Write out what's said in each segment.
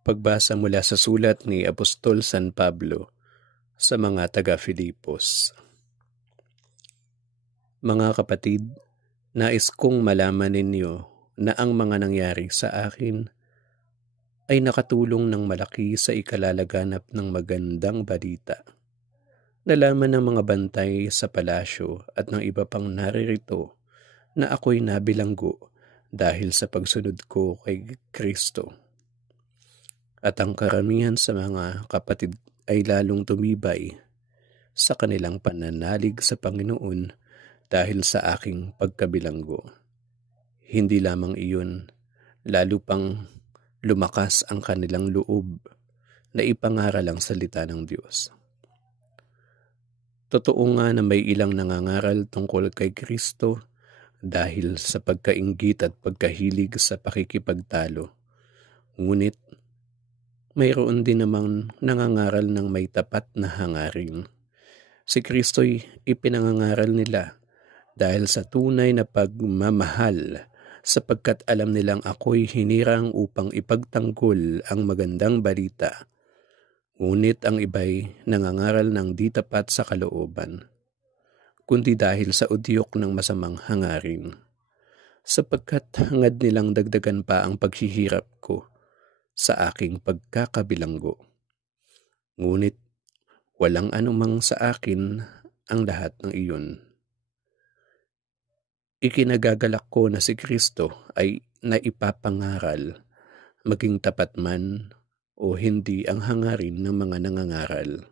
Pagbasa mula sa sulat ni Apostol San Pablo sa mga taga-Filipos. Mga kapatid, nais kong malaman ninyo na ang mga nangyari sa akin ay nakatulong ng malaki sa ikalalaganap ng magandang balita. Nalaman ng mga bantay sa palasyo at ng iba pang naririto na ako'y nabilanggo dahil sa pagsunod ko kay Kristo. At ang karamihan sa mga kapatid ay lalong tumibay sa kanilang pananalig sa Panginoon dahil sa aking pagkabilanggo. Hindi lamang iyon, lalo pang lumakas ang kanilang loob na ipangaral ang salita ng Diyos. Totoo nga na may ilang nangangaral tungkol kay Kristo dahil sa pagkainggit at pagkahilig sa pakikipagtalo. Ngunit mayroon din namang nangangaral ng may tapat na hangarin. Si Kristo'y ipinangangaral nila dahil sa tunay na pagmamahal, sapagkat alam nilang ako'y hinirang upang ipagtanggol ang magandang balita. Ngunit ang iba'y nangangaral ng di tapat sa kalooban, kundi dahil sa udyok ng masamang hangarin, sapagkat hangad nilang dagdagan pa ang paghihirap ko sa aking pagkakabilanggo. Ngunit walang anumang sa akin ang lahat ng iyon. Ikinagagalak ko na si Kristo ay naipapangaral, maging tapat man o hindi ang hangarin ng mga nangangaral.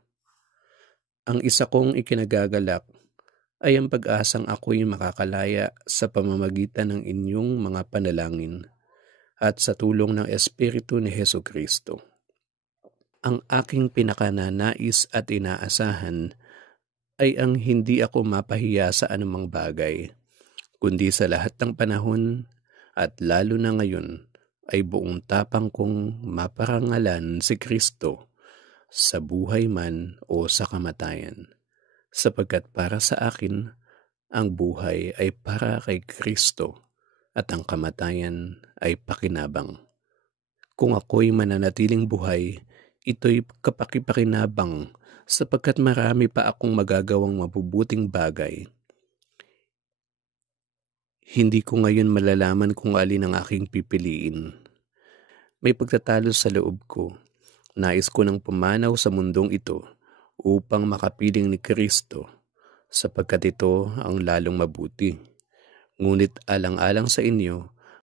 Ang isa kong ikinagagalak ay ang pag-asang ako'y makakalaya sa pamamagitan ng inyong mga panalangin at sa tulong ng Espiritu ni Jesucristo. Ang aking pinakananais at inaasahan ay ang hindi ako mapahiya sa anumang bagay, kundi sa lahat ng panahon at lalo na ngayon ay buong tapang kong maparangalan si Kristo sa buhay man o sa kamatayan, sapagkat para sa akin ang buhay ay para kay Kristo at ang kamatayan ay pakinabang. Kung ako'y mananatiling buhay, ito'y kapakipakinabang sapagkat marami pa akong magagawang mabubuting bagay. Hindi ko ngayon malalaman kung alin ang aking pipiliin. May pagtatalo sa loob ko. Nais ko nang pumanaw sa mundong ito upang makapiling ni Kristo, sapagkat ito ang lalong mabuti. Ngunit alang-alang sa inyo,